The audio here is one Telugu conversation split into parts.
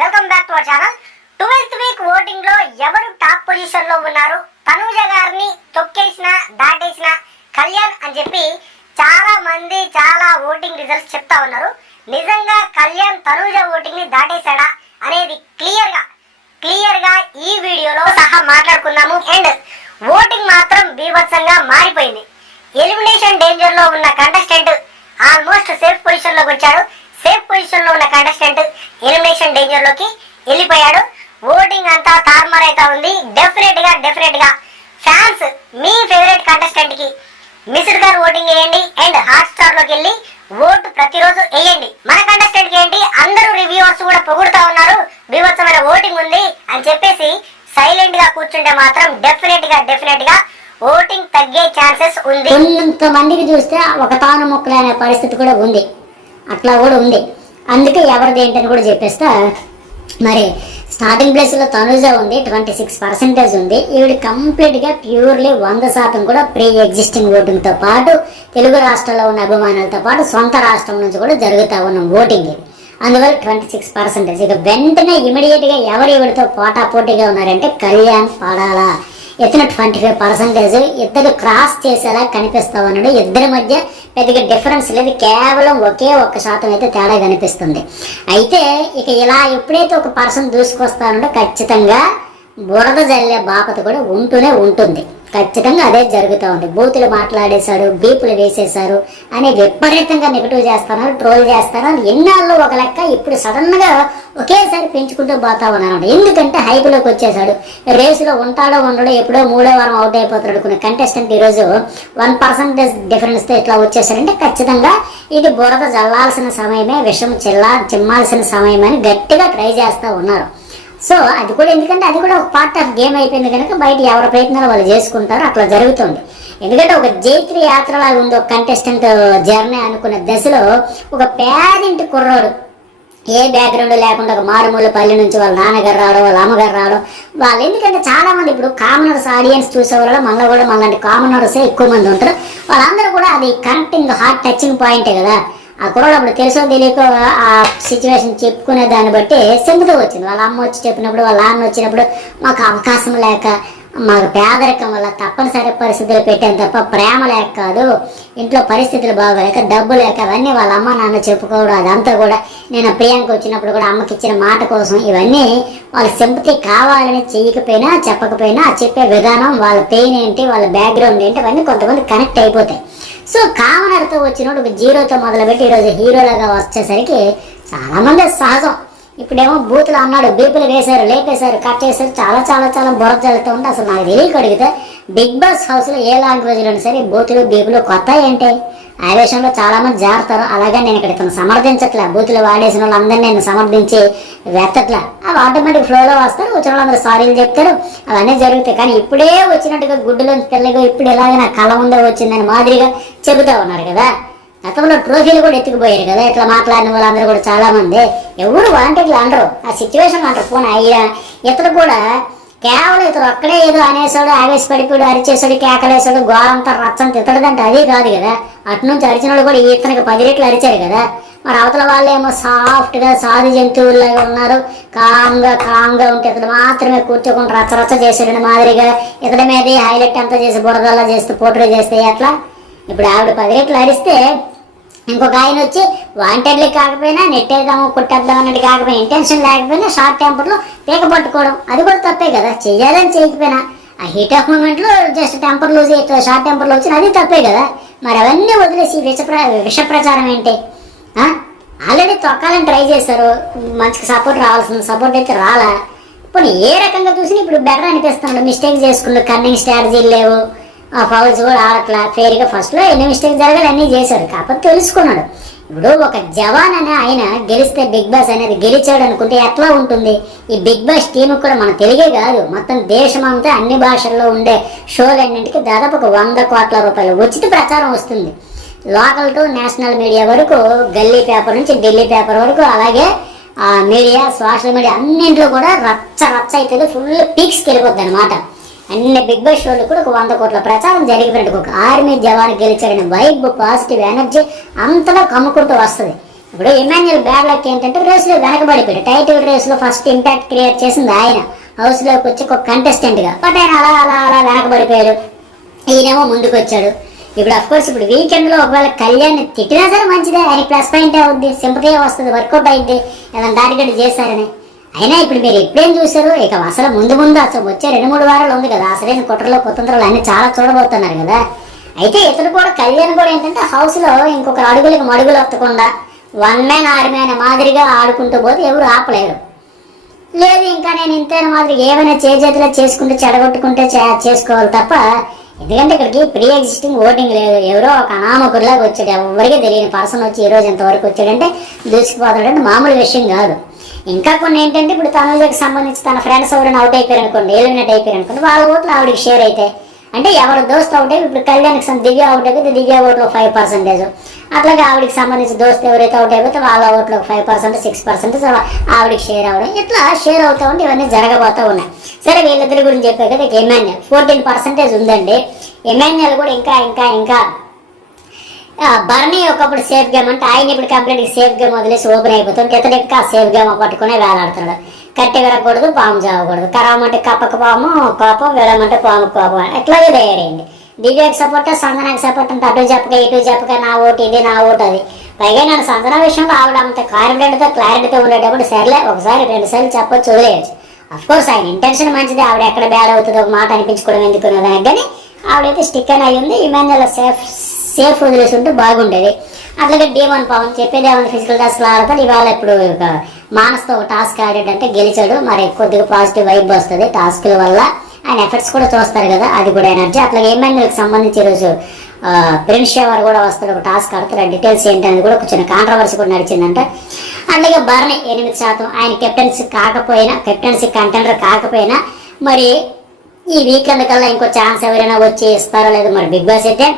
Welcome back to our channel. 12th week voting లో ఎవరు టాప్ పొజిషన్ లో ఉన్నారు, తనూజ గారిని తొక్కేసిన దాటేసిన కళ్యాణ్ అని చెప్పి చాలా మంది చాలా ఓటింగ్ రిజల్ట్స్ చెప్తా ఉన్నారు. నిజంగా కళ్యాణ్ తనూజ ఓటింగ్ ని దాటేశాడా అనేది క్లియర్ గా ఈ వీడియోలో సహా మాట్లాడుకుందాము. అండ్ ఓటింగ్ మాత్రం బీభత్సంగా మారిపోయింది. ఎలిమినేషన్ డేంజర్ లో ఉన్న కంటెస్టెంట్ ఆల్మోస్ట్ సేఫ్ పొజిషన్ లోకి వచ్చాడు. సేఫ్ పొజిషన్ లో ఉన్న కంటెస్టెంట్ ఎలిమినేషన్ డేంజర్ లోకి వెళ్ళిపోయాడు. ఓటింగ్ అంతా తారుమార్ అవుతా ఉంది. డెఫినెట్ గా ఫ్యాన్స్ మీ ఫేవరెట్ కంటెస్టెంట్ కి మిస్డ్ కాల్ ఓటింగ్ వేయండి అండ్ హాట్ స్టార్ లోకి వెళ్ళి ఓటు ప్రతిరోజు వేయండి. మన కంటెస్టెంట్ కి ఏంటి, అందరూ రివ్యూవర్స్ కూడా పొగుడుతా ఉన్నారు, బీభత్సమైన ఓటింగ్ ఉంది అని చెప్పేసి సైలెంట్ గా కూర్చుంటే మాత్రం డెఫినెట్ గా ఓటింగ్ తగ్గే ఛాన్సెస్ ఉంది. కొంతమందికి చూస్తే ఒక తాను మొక్కలు అనే పరిస్థితి కూడా ఉంది, అట్లా కూడా ఉంది. అందుకే ఎవరిది ఏంటని కూడా చెప్పేస్తా. మరి స్టార్టింగ్ ప్లేస్లో తనూజ ఉంది, 26% ఉంది. ఈవిడ కంప్లీట్గా ప్యూర్లీ 100% కూడా ప్రీ ఎగ్జిస్టింగ్ ఓటింగ్తో పాటు తెలుగు రాష్ట్రాల్లో ఉన్న అభిమానులతో పాటు సొంత రాష్ట్రం నుంచి కూడా జరుగుతూ ఉన్న ఓటింగ్ ఇది. అందువల్ల 26%. ఇక వెంటనే ఇమీడియట్గా ఎవరు ఈవిడతో పోటాపోటీగా ఉన్నారంటే కళ్యాణ్ పడాలా. ఇతను 25%. ఇద్దరు క్రాస్ చేసేలా కనిపిస్తా ఉన్నాడు. ఇద్దరి మధ్య పెద్దగా డిఫరెన్స్ లేదు, కేవలం ఒకే 1% అయితే తేడా కనిపిస్తుంది. అయితే ఇక ఇలా ఎప్పుడైతే ఒక పర్సన్ దూసుకొస్తానో ఖచ్చితంగా బురద జల్లే బాపత కూడా ఉంటూనే ఉంటుంది. ఖచ్చితంగా అదే జరుగుతూ ఉంది. బూతులు మాట్లాడేశాడు, బీపులు వేసేశారు అని విపరీతంగా నెగిటివ్ చేస్తాను, ట్రోల్ చేస్తాను. ఎన్నాళ్ళు ఒక లెక్క, ఇప్పుడు సడన్ గా ఒకేసారి పెంచుకుంటూ పోతా ఉన్నాడు. ఎందుకంటే హైపులోకి వచ్చేసాడు. రేసులో ఉంటాడో ఉండడో ఎప్పుడో 3వ వారం అవుట్ అయిపోతాడు అనుకున్న కంటెస్టెంట్ ఈరోజు 1% డిఫరెన్స్ తో ఇట్లా వచ్చేసాడంటే ఖచ్చితంగా ఇది బురద జల్లాల్సిన సమయమే, విషం చిమ్మాల్సిన సమయమే అని గట్టిగా ట్రై చేస్తూ ఉన్నారు. సో అది కూడా ఎందుకంటే అది కూడా ఒక పార్ట్ ఆఫ్ గేమ్ అయిపోయింది కనుక బయట ఎవరి ప్రయత్నాలు వాళ్ళు చేసుకుంటారు, అట్లా జరుగుతుంది. ఎందుకంటే ఒక జైత్రి యాత్రలాగా ఉంది ఒక కంటెస్టెంట్ జర్నీ అనుకున్న దశలో ఒక పేదింటి కుర్రాడు, ఏ బ్యాక్గ్రౌండ్ లేకుండా ఒక మారుమూల పల్లె నుంచి వాళ్ళ నాన్నగారు రావడం, వాళ్ళ అమ్మగారు రావడం, వాళ్ళు ఎందుకంటే చాలా మంది ఇప్పుడు కామనర్స్ ఆడియన్స్ చూసేవాళ్ళు మనలో కూడా మనలాంటి కామనర్సే ఎక్కువ మంది ఉంటారు. వాళ్ళందరూ కూడా అది కనెక్టింగ్ హార్ట్ టచింగ్ పాయింటే కదా. ఆ కుర్రాడు అప్పుడు తెలుసో తెలియక ఆ సిచ్యువేషన్ చెప్పుకునే దాన్ని బట్టి సింపుల్గా వచ్చింది. వాళ్ళ అమ్మ వచ్చి చెప్పినప్పుడు, వాళ్ళ నాన్న వచ్చినప్పుడు మాకు అవకాశం లేక, మాకు పేదరికం వల్ల తప్పనిసరి పరిస్థితులు పెట్టాను తప్ప ప్రేమ లేక కాదు, ఇంట్లో పరిస్థితులు బాగోలేక, డబ్బు లేక, అవన్నీ వాళ్ళ అమ్మ నాన్న చెప్పుకోవడం, అదంతా కూడా నేను ప్రియాంక వచ్చినప్పుడు కూడా అమ్మకి ఇచ్చిన మాట కోసం, ఇవన్నీ వాళ్ళ సింపతి కావాలని చేయకపోయినా చెప్పకపోయినా చెప్పే విధానం, వాళ్ళ పెయిన్ ఏంటి, వాళ్ళ బ్యాక్గ్రౌండ్ ఏంటి, అవన్నీ కొంతమంది కనెక్ట్ అయిపోతాయి. సో కామనర్తో వచ్చినప్పుడు ఒక జీరోతో మొదలుపెట్టి ఈరోజు హీరోలుగా వచ్చేసరికి చాలామంది సహజం. ఇప్పుడేమో బూతులు అన్నాడు, బీపులు వేశారు, లేపేశారు, కట్ చేశారు, చాలా బురద జల్లుతూ ఉంటే అసలు నాకు తెలియక అడిగితే బిగ్ బాస్ హౌస్లో ఏ లాంగ్వేజ్లో సరే బూతులు బీపులు కొత్త ఏంటి ఆ విషయంలో చాలా మంది జారుతారు. అలాగే నేను ఇక్కడ తను సమర్థించట్లే, బూతులు వాడేసిన వాళ్ళందరినీ నేను సమర్థించి వెత్తట్లే. అవి ఆటోమేటిక్ ఫ్లోలో వస్తారు, వచ్చిన వాళ్ళందరూ సారీలు చెప్తారు, అవన్నీ జరుగుతాయి. కానీ ఇప్పుడే వచ్చినట్టుగా గుడ్డులోంచి తెల్లగా ఇప్పుడు ఇలాగే నా కళ్ళ ముందే వచ్చిందని మాదిరిగా చెబుతూ ఉన్నారు కదా. గతంలో ట్రోఫీలు కూడా ఎత్తుకుపోయారు కదా ఇట్లా మాట్లాడిన వాళ్ళందరూ కూడా చాలా మంది. ఎవరు వాంటెడ్లు అనరు, ఆ సిచ్యువేషన్ అంటారు. పోనీ ఇతడు కూడా కేవలం ఇతడు ఒక్కడే ఏదో అనేసాడు, ఆవేశపడిపోయాడు, అరిచేసాడు, కేకలేసాడు, గోరంతా రచ్చంత ఇతడుదంటే అది కాదు కదా. అటు నుంచి అరిచిన వాళ్ళు కూడా ఇతనికి 10 రెట్లు అరిచారు కదా. మరి అవతల వాళ్ళు ఏమో సాఫ్ట్గా సాధు జంతువుల్లాగా ఉన్నారు, కామ్గా ఉంటే ఇతడు మాత్రమే కూర్చోకుండా రచ్చ చేసాడని మాదిరిగా ఇతడి మీదే హైలైట్ అంతా చేసి బురదల్లా చేస్తూ పోట్రీ చేస్తే ఎట్లా. ఇప్పుడు ఆవిడ 10 రెట్లు అరిస్తే ఇంకొక ఆయన వచ్చి వాంటెడ్లీ కాకపోయినా నెట్టేద్దాము కుట్టేద్దాం అన్నట్టు కాకపోయినా ఇంటెన్షన్ లేకపోయినా షార్ట్ టెంపర్లో పీక పట్టుకోవడం అది కూడా తప్పే కదా. చెయ్యాలని చేయకపోయినా ఆ హీట్ ఆఫ్ మూమెంట్లో జస్ట్ టెంపర్ లూజ్ షార్ట్ టెంపర్లో వచ్చిన అది తప్పే కదా. మరి అవన్నీ వదిలేసి విష ప్రచారం ఏంటి? ఆల్రెడీ తొక్కాలని ట్రై చేశారు, మంచిగా సపోర్ట్ రావాల్సిన సపోర్ట్ అయితే రాలా. ఇప్పుడు ఏ రకంగా చూసినా ఇప్పుడు బెటర్ అనిపిస్తున్నాడు. మిస్టేక్ చేసుకున్నాడు, కన్నింగ్ స్ట్రాటజీలు లేవు, ఫౌల్స్ కూడా ఆడట్లా ఫెయిర్గా. ఫస్ట్లో ఎన్ని మిస్టేక్ జరగాలి అన్నీ చేశారు, కాకపోతే తెలుసుకున్నాడు. ఇప్పుడు ఒక జవాన్ అనే ఆయన గెలిస్తే బిగ్ బాస్ అనేది గెలిచాడు అనుకుంటే ఎట్లా ఉంటుంది? ఈ బిగ్ బాస్ టీమ్ కూడా మన తెలుగే కాదు, మొత్తం దేశమంతా అన్ని భాషల్లో ఉండే షోలన్నింటికి దాదాపు ఒక 100 కోట్ల రూపాయలు ఉచిత ప్రచారం వస్తుంది. లోకల్ టు నేషనల్ మీడియా వరకు, గల్లీ పేపర్ నుంచి ఢిల్లీ పేపర్ వరకు, అలాగే మీడియా, సోషల్ మీడియా అన్నింటిలో కూడా రచ్చ అవుతుంది, ఫుల్ పీక్స్కి వెళ్ళిపోద్ది అనమాట. అన్ని బిగ్ బాస్ షోలు కూడా ఒక 100 కోట్ల ప్రచారం జరిగిపోయినట్టు ఒక ఆర్మీ జవాన్ గెలిచాడని వైబ్, పాజిటివ్ ఎనర్జీ అంతలో కమ్ముకుంటూ వస్తుంది. ఇప్పుడు ఇమాన్యుయల్ బ్యాడ్ లక్ ఏంటంటే రేసులో వెనకబడిపోయాడు. టైటిల్ రేసులో ఫస్ట్ ఇంపాక్ట్ క్రియేట్ చేసింది ఆయన, హౌస్లోకి వచ్చి ఒక కంటెస్టెంట్గా. బట్ ఆయన అలా అలా అలా వెనకబడిపోయాడు. ఈయనేమో ముందుకు వచ్చాడు. ఇప్పుడు అఫ్కోర్స్ ఇప్పుడు వీకెండ్లో ఒకవేళ కళ్యాణ్ తిట్టినా సరే మంచిదే, ఆయన ప్లస్ పాయింటే అవుద్ది, సింపతి వస్తుంది, వర్కౌట్ అయింది ఏదైనా టార్గెట్ చేశారని. అయినా ఇప్పుడు మీరు ఎప్పుడేం చూసారు, ఇక అసలు ముందు అసలు వచ్చే 2-3 వారాలు ఉంది కదా, అసలైన కుట్రలో కుతంత్రాలు అన్ని చాలా చూడబోతున్నారు కదా. అయితే ఇతను కూడా కళ్యాణ్ కూడా ఏంటంటే హౌస్లో ఇంకొక అడుగులకు మడుగులు వత్తకుండా వన్ మ్యాన్ ఆర్మీ అనే మాదిరిగా ఆడుకుంటూ పోతే ఎవరు ఆపలేరు. లేదు ఇంకా నేను ఇంతైన మాదిరిగా ఏమైనా చేతిలో చేసుకుంటే చెడగొట్టుకుంటే చేసుకోవాలి తప్ప, ఎందుకంటే ఇక్కడికి ప్రీ ఎగ్జిస్టింగ్ ఓటింగ్ లేదు. ఎవరో ఒక అనామకుడిలాగా వచ్చాడు, ఎవరికి తెలియని పర్సన్ వచ్చి ఈ రోజు ఎంతవరకు వచ్చాడంటే దూసుకుపోతాడంటే మామూలు విషయం కాదు. ఇంకా కొన్ని ఏంటంటే ఇప్పుడు తనుజకి సంబంధించి తన ఫ్రెండ్స్ ఎవరైనా అవుట్ అయిపోయారు అనుకోండి, ఎలిమినేట్ అయిపోయారు అనుకోండి, వాళ్ళ ఓట్లు ఆవిడకి షేర్ అవుతాయి. అంటే ఎవరు దోస్తు అవుట్ అయ్యి ఇప్పుడు కళ్యాణ్కి దివ్య అవుట్ అయిపోతే దివ్య ఓట్లు 5%, అట్లాగే ఆవిడకి సంబంధించి దోస్తు ఎవరైతే అవుట్ అయిపోతే వాళ్ళ ఓట్లు 5%, 6% ఆవిడకి షేర్ అవ్వడం, ఇట్లా షేర్ అవుతా ఉంటే ఇవన్నీ జరగబోతూ ఉన్నాయి. సరే వీళ్ళిద్దరి గురించి చెప్పారు కదా. ఇక ఎమాన్యుయల్ 14% ఉందండి. ఎమాన్యుయల్ కూడా ఇంకా ఇంకా ఇంకా బర్నీ ఒకప్పుడు సేఫ్ గేమ్ అంటే ఆయన ఇప్పుడు కంప్లీట్ సేఫ్ గేమ్ వదిలేసి ఓపెన్ అయిపోతుంది. ఇతను ఇంకా సేఫ్ గేమ్ పట్టుకునే వేలాడుతున్నాడు. కట్టి విరగకూడదు, పాము చావకూడదు, కరామంటే కప్పకు పాము కోపం, విడమంటే పాము కోపం, ఎట్లాగే తయారైంది. దివ్యకి సపోర్ట్, సంజనాకి సపోర్ట్ అంటే అటు చెప్పక ఇటు చెప్పక నా ఓటు ఇది నా ఓటు అది. పైగా నేను సంజన విషయంలో ఆవిడ అంత కాన్ఫిడెంట్తో క్లారిటీతో ఉండేటప్పుడు సరేలే ఒకసారి 2 సార్లు చెప్పొచ్చు, వదిలేయచ్చు. అఫ్కోర్స్ ఆయన ఇంటెన్షన్ మంచిది, ఆవిడ ఎక్కడ బ్యాడ్ అవుతుందో ఒక మాట అనిపించుకోవడం ఎందుకున్న దానికి, కానీ ఆవిడైతే స్టిక్ అని అయ్యి ఉంది. ఇమాన్యుయల్ సేఫ్ వదిలేసి ఉంటే బాగుండేది. అట్లాగే D1 పవన్ చెప్పేది ఏమన్నా ఫిజికల్ టాస్క్లు ఆడతాడు. ఇవాళ ఇప్పుడు మానస్తో ఒక టాస్క్ ఆడేటంటే గెలిచాడు, మరి కొద్దిగా పాజిటివ్ వైబ్ వస్తుంది టాస్క్ల వల్ల. ఆయన ఎఫెక్ట్స్ కూడా చూస్తారు కదా, అది కూడా ఎనర్జీ. అట్లాగే ఎమ్మెల్యేలకు సంబంధించి ఈరోజు ప్రిన్స్ షవర్ కూడా వస్తాడు, ఒక టాస్క్ ఆడతాడు. డీటెయిల్స్ ఏంటనేది కూడా కొంచెం కాంట్రవర్సీ కూడా నడిచిందంట. అట్లాగే బర్నీ 8%, ఆయన కెప్టెన్సీ కాకపోయినా, కెప్టెన్సీ కంటెండర్ కాకపోయినా మరి ఈ వీకెండ్ కల్లా ఇంకో ఛాన్స్ ఎవరైనా వచ్చి ఇస్తారో లేదో మరి బిగ్ బాస్ అయితే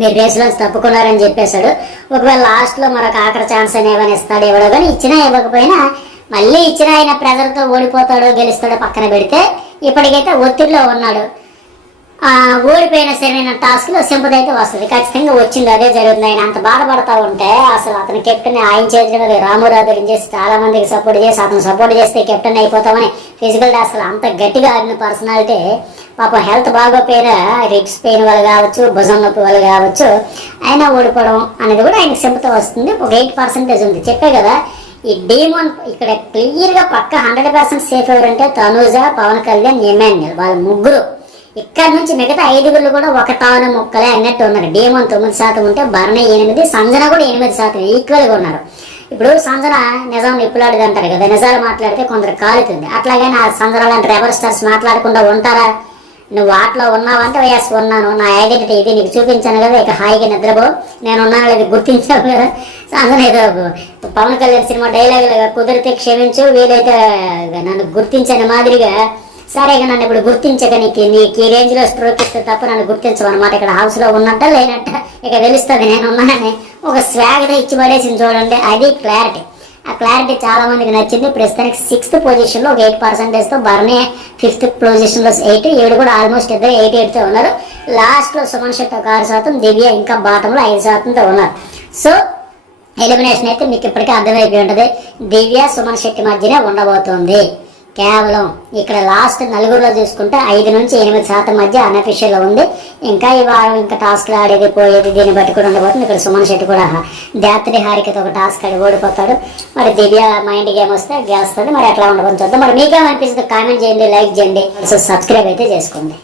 మీరు రేసులోంచి తప్పుకున్నారని చెప్పేశాడు. ఒకవేళ లాస్ట్లో మరొక ఆఖరి ఛాన్స్ అని ఏమైనా ఇస్తాడు ఇవ్వడో, కానీ ఇచ్చినా ఇవ్వకపోయినా మళ్ళీ ఇచ్చిన ఆయన ప్రెజర్తో ఓడిపోతాడో గెలుస్తాడో పక్కన పెడితే ఇప్పటికైతే ఒత్తిడిలో ఉన్నాడు. ఓడిపోయిన సరైన టాస్క్లో సింపతి అయితే వస్తుంది, ఖచ్చితంగా వచ్చింది, అదే జరుగుతుంది. ఆయన అంత బాధపడతా ఉంటే అసలు అతని కెప్టెన్ ఆయన చేతిలో రామురాధుని చేసి చాలా మందికి సపోర్ట్ చేసి అతను సపోర్ట్ చేస్తే కెప్టెన్ అయిపోతామని ఫిజికల్ టాస్క్లు అంత గట్టిగా ఆడిన పర్సనాలిటీ పాప హెల్త్ బాగోపోయినా రిబ్స్ పెయిన్ వల్ల కావచ్చు, భుజం నొప్పి వల్ల కావచ్చు, అయినా ఓడిపోవడం అనేది కూడా ఆయనకి సింపతి వస్తుంది. ఒక 8% ఉంది. చెప్పే కదా ఈ D1 ఇక్కడ క్లియర్గా పక్క 100% సేఫ్ ఎవరంటే తనూజ, పవన్ కళ్యాణ్, ఎమాన్యుయల్, వాళ్ళ ముగ్గురు. ఇక్కడ నుంచి మిగతా 5 కూడా ఒక తాను ముక్కలే అన్నట్టు ఉన్నారు. D1 9% ఉంటే బర్నీ 8%, సంజన కూడా 8% ఈక్వల్గా ఉన్నారు. ఇప్పుడు సంజన నిజం నిప్పులాడిది అంటారు కదా, నిజాలు మాట్లాడితే కొందరు కాలుతుంది. అట్లాగే నా సంజన లాంటి రెబల్ స్టార్స్ మాట్లాడకుండా ఉంటారా? నువ్వు వాటిలో ఉన్నావంటే ఎస్ ఉన్నాను, నా ఐడెంటిటీ ఇది నీకు చూపించాను కదా, ఇక హాయిగా నిద్రపో, నేను ఉన్నాను లేదు గుర్తించావు కదా. సంజన ఏదో పవన్ కళ్యాణ్ సినిమా డైలాగులుగా కుదిరితే క్షమించు, వీలైతే నన్ను గుర్తించని మాదిరిగా, సరే ఇక నన్ను ఇప్పుడు గుర్తించక నీకు ఈ రేంజ్లో స్ట్రోక్ ఇస్తే తప్ప నన్ను గుర్తించమన్నమాట. ఇక్కడ హౌస్లో ఉన్నట్ట లేనట్ట ఇక తెలుస్తుంది నేను ఉన్నానని ఒక స్వాగత ఇచ్చి పడేసింది చూడండి, అది క్లారిటీ. ఆ క్లారిటీ చాలా మందికి నచ్చింది. ప్రస్తుతానికి 6th పొజిషన్లో ఒక 8%తో బర్నీ 5th పొజిషన్లో 8, ఈవిడ కూడా ఆల్మోస్ట్ ఇద్దరు 88తో ఉన్నారు. లాస్ట్లో సుమన్ శెట్టి 6%, దివ్య ఇంకా బాటంలో 5%తో ఉన్నారు. సో ఎలిమినేషన్ అయితే మీకు ఇప్పటికే అర్థమైపోయి ఉంటుంది, దివ్య సుమన్ శెట్టి మధ్యనే ఉండబోతుంది. కేవలం ఇక్కడ లాస్ట్ 4లో చూసుకుంటే 5 నుంచి 8% మధ్య అన్అఫిషియల్ ఉంది. ఇంకా ఈ వారం ఇంకా టాస్క్లు ఆడేది పోయేది దీన్ని బట్టి కూడా ఉండబోతుంది. ఇక్కడ సుమన్ శెట్టి కూడా జాతరి హారికతో ఒక టాస్క్ ఆడి ఓడిపోతాడు. మరి దివ్య మైండ్ గేమ్ వస్తే గెలుస్తుంది. మరి ఎట్లా ఉండబోతుంది చూద్దాం. మరి మీకేమనిపిస్తుంది కామెంట్ చేయండి, లైక్ చేయండి, సబ్స్క్రైబ్ అయితే చేసుకోండి.